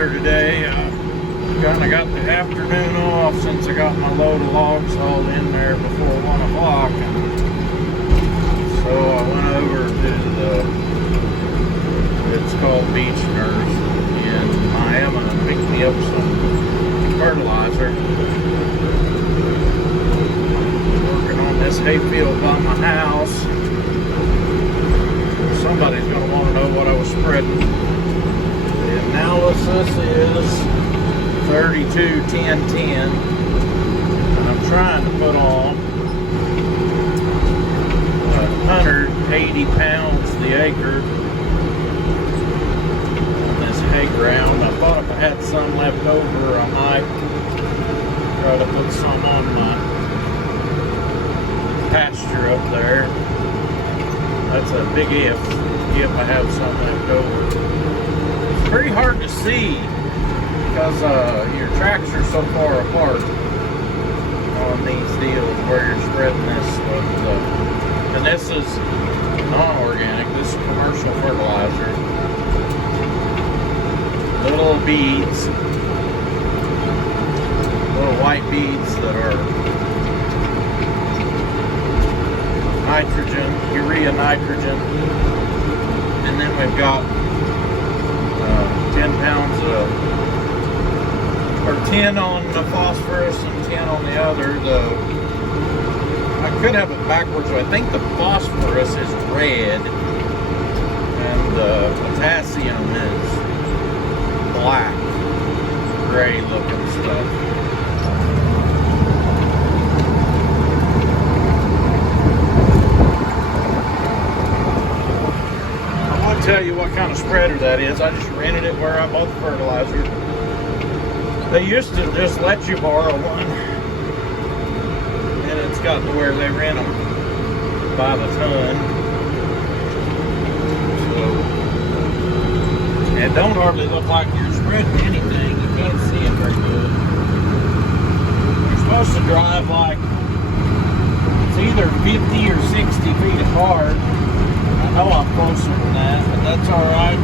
fertilizer today. Kinda got the afternoon off since I got my load of logs hauled in there before 1 o'clock. So I went over to it's called Beach Nurse in Miami and picked me up some fertilizer. Working on this hayfield by my house. Somebody's going to want to know what I was spreading. The analysis is 32, 10, 10. And I'm trying to put on 180 pounds the acre on this hay ground. I thought if I had some left over, I might try to put some on my pasture up there. That's a big if I have some left over. It's pretty hard to see because your tracks are so far apart on these deals where you're spreading this with, and this is non-organic, this is commercial fertilizer. Little beads, little white beads that are nitrogen, urea nitrogen, and then we've got 10 pounds of, or 10 on the phosphorus and 10 on the other. I could have it backwards, but I think the phosphorus is red and the potassium is black, gray looking stuff. Tell you what kind of spreader that is. I just rented it where I bought the fertilizer. They used to just let you borrow one, and it's got to where they rent them by the ton. So it don't hardly look like you're spreading anything. You can't see it very good. You're supposed to drive like it's either 50 or 60 feet apart. I know I'm closer than that, but that's alright.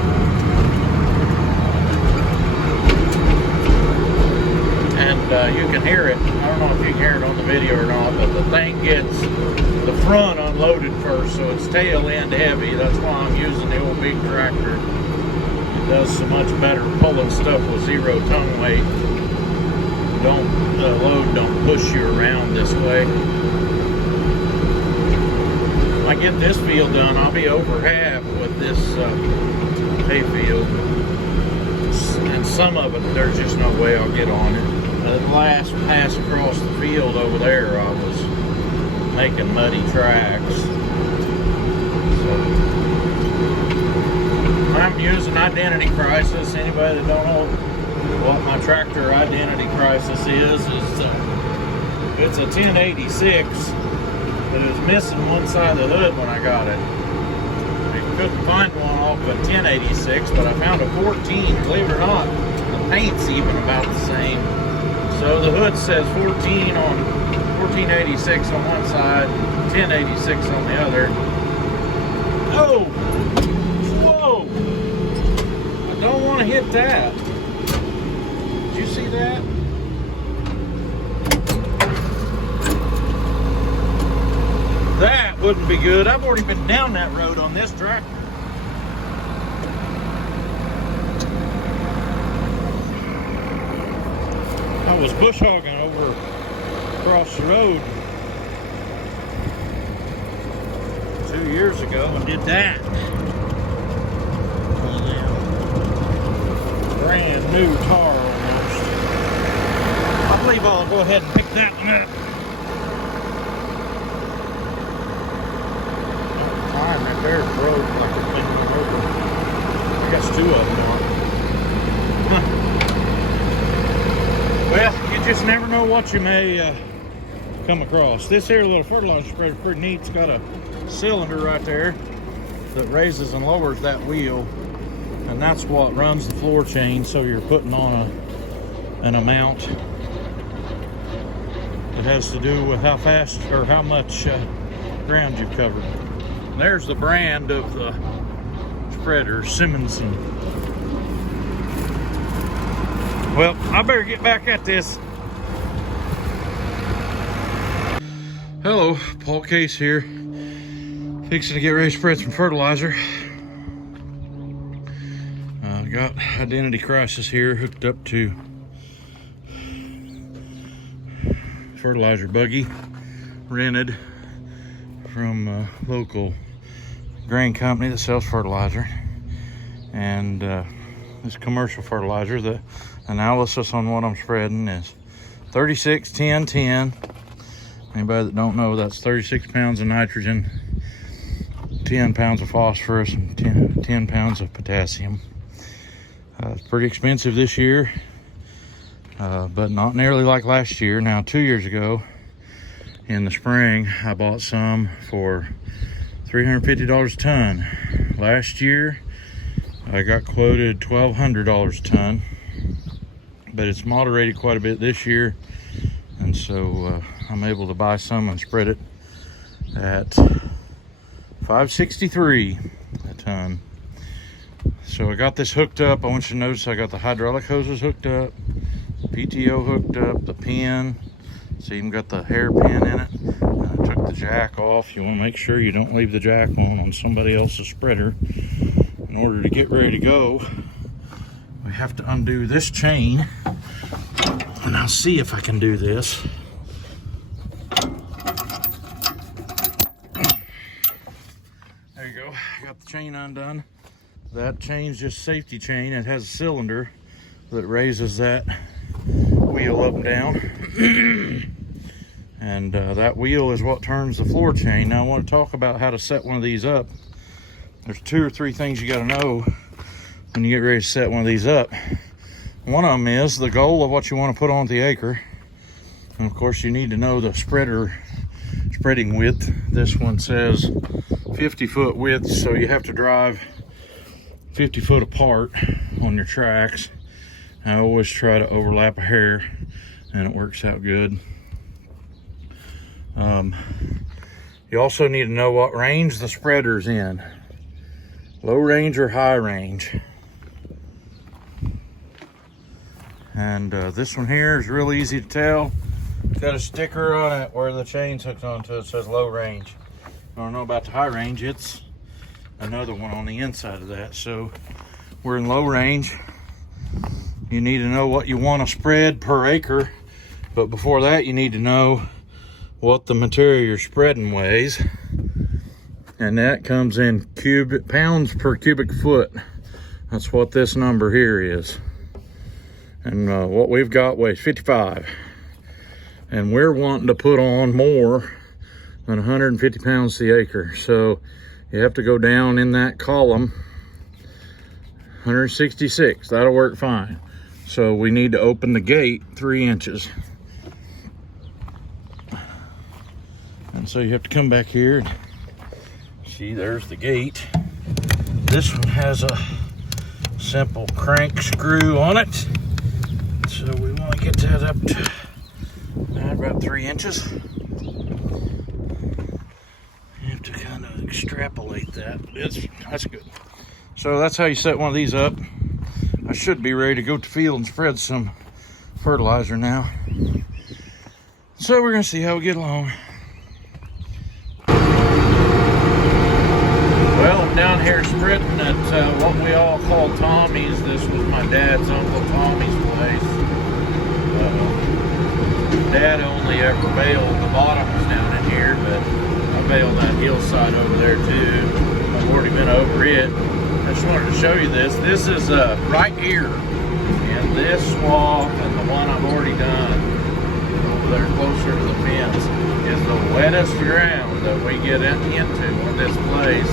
And you can hear it. I don't know if you can hear it on the video or not, but the thing gets the front unloaded first, so it's tail end heavy. That's why I'm using the old big tractor. It does so much better pulling stuff with 0 tongue weight. The load don't push you around this way. When I get this field done, I'll be over half with this hay field. And some of it, there's just no way I'll get on it. The last pass across the field over there, I was making muddy tracks. So, I'm using identity crisis. Anybody that don't know what my tractor identity crisis is it's a 1086. It was missing one side of the hood when I got it. I couldn't find one off a 1086, but I found a 14. Believe it or not, the paint's even about the same. So the hood says 1486 on one side, 1086 on the other. Oh! Whoa! I don't want to hit that. Did you see that? That wouldn't be good. I've already been down that road on this tractor. I was bush hogging over across the road 2 years ago and did that. Brand new tar almost. I believe I'll go ahead and pick that one up. Right there broke like a thing over. I guess 2 of them are. Well, you just never know what you may come across. This here little fertilizer spreader is pretty neat. It's got a cylinder right there that raises and lowers that wheel, and that's what runs the floor chain. So you're putting on an amount that has to do with how fast or how much ground you've covered. There's the brand of the spreader, Simonson. Well, I better get back at this. Hello, Paul Case here. Fixing to get ready to spread some fertilizer. Got Identity Crisis here hooked up to fertilizer buggy, rented from a local grain company that sells fertilizer. And this commercial fertilizer, the analysis on what I'm spreading is 36, 10, 10. Anybody that don't know, that's 36 pounds of nitrogen, 10 pounds of phosphorus, and 10 pounds of potassium. It's pretty expensive this year, but not nearly like last year. Now, 2 years ago in the spring, I bought some for $350 a ton. Last year, I got quoted $1,200 a ton, but it's moderated quite a bit this year, and so I'm able to buy some and spread it at $563 a ton. So I got this hooked up. I want you to notice I got the hydraulic hoses hooked up, PTO hooked up, the pin. It's even got the hairpin in it. I took the jack off. You want to make sure you don't leave the jack on somebody else's spreader. In order to get ready to go, we have to undo this chain. And I'll see if I can do this. There you go. Got the chain undone. That chain's just safety chain. It has a cylinder that raises that wheel up and down. And that wheel is what turns the floor chain. Now I want to talk about how to set one of these up. There's 2 or 3 things you got to know when you get ready to set one of these up. One of them is the goal of what you want to put on the acre. And of course you need to know the spreading width. This one says 50-foot width, so you have to drive 50 foot apart on your tracks. I always try to overlap a hair and it works out good. You also need to know what range the spreader's in. Low range or high range. And this one here is real easy to tell. It's got a sticker on it where the chain's hooked onto it. It says low range. I don't know about the high range. It's another one on the inside of that. So we're in low range. You need to know what you want to spread per acre, but before that you need to know what the material you're spreading weighs, and that comes in pounds per cubic foot. That's what this number here is. And what we've got weighs 55, and we're wanting to put on more than 150 pounds to the acre. So you have to go down in that column. 166, that'll work fine. So we need to open the gate 3 inches. And so you have to come back here and see, there's the gate. This one has a simple crank screw on it. So we want to get that up to about 3 inches. To kind of extrapolate that. That's good. So that's how you set one of these up. I should be ready to go to the field and spread some fertilizer now. So we're gonna see how we get along. Well, I'm down here spreading at what we all call Tommy's. This was my dad's Uncle Tommy's place. Dad only ever baled the bottoms down in here, but I baled that hillside over there too. I've already been over it. I just wanted to show you this. This is right here. And this swath and the one I've already done over there closer to the fence is the wettest ground that we get into on this place.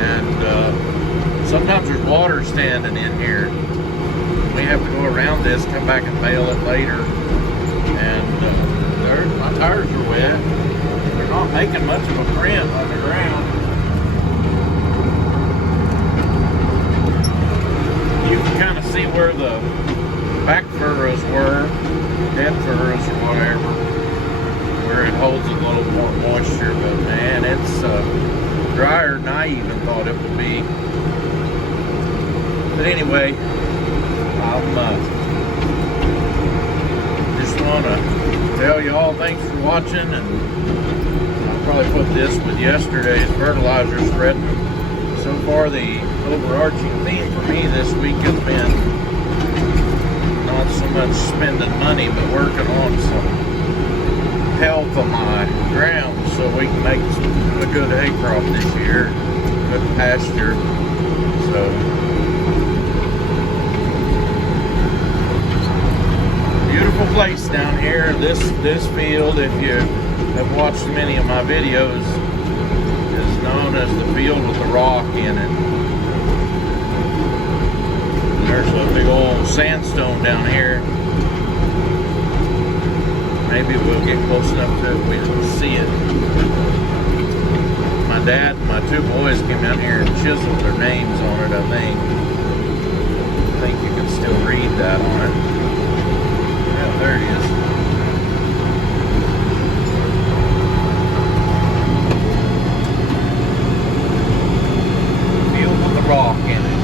And sometimes there's water standing in here. We have to go around this, come back and bale it later. And my tires are wet. They're not making much of a print on the ground. You can kind of see where the back furrows were, dead furrows or whatever, where it holds a little more moisture. But man, it's drier than I even thought it would be. But anyway, I'm want to tell you all thanks for watching, and I'll probably put this with yesterday's fertilizer spreading. So far, the overarching theme for me this week has been not so much spending money, but working on some health of my ground so we can make a good hay crop this year, good pasture. So beautiful place down here. This field, if you have watched many of my videos, is known as the field with the rock in it. And there's a big old sandstone down here. Maybe we'll get close enough to it we can see it. My dad and my two boys came down here and chiseled their names on it, I think. I think you can still read that on it. Yeah, there it is. Field with the rock in it.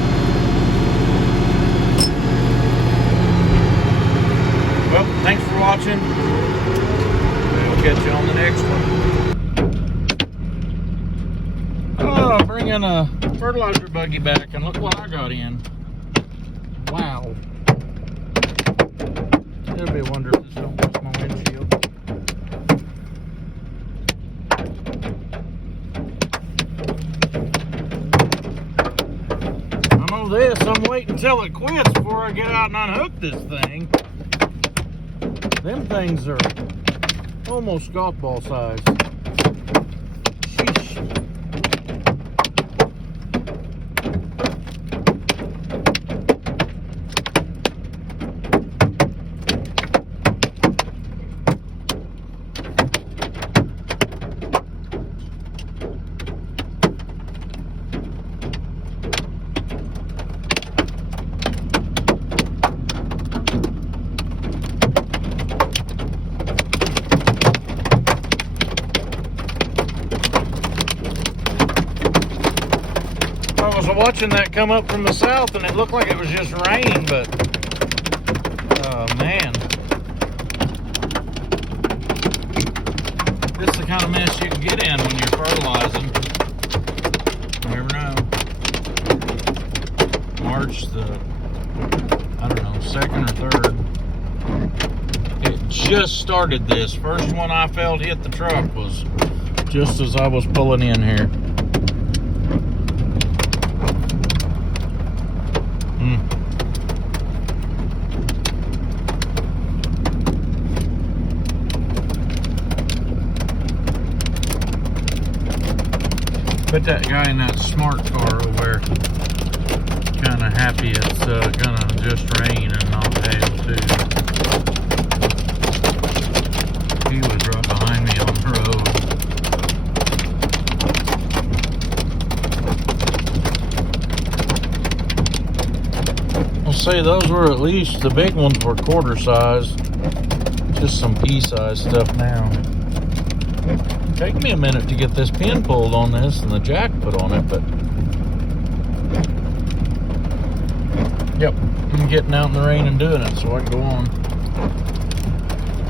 Well, thanks for watching. We'll catch you on the next one. Oh, I'm bringing a fertilizer buggy back, and look what I got in. Wow. It'll be a wonder if this don't bust my windshield. I know this, I'm waiting until it quits before I get out and unhook this thing. Them things are almost golf ball size. Sheesh. I was watching that come up from the south and it looked like it was just rain, but oh man, this is the kind of mess you can get in when you're fertilizing. You never know. March the, I don't know, 2nd or 3rd. It just started this. First one I felt hit the truck was just as I was pulling in here. Bet that guy in that smart car over there kind of happy it's gonna just rain and not hail too. He was right behind me on the road. I'll say those were, at least the big ones were quarter size. Just some pea size stuff now. Take me a minute to get this pin pulled on this and the jack put on it, but yep, I'm getting out in the rain and doing it so I can go on.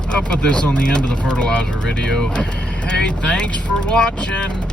I'll put this on the end of the fertilizer video. Hey, thanks for watching.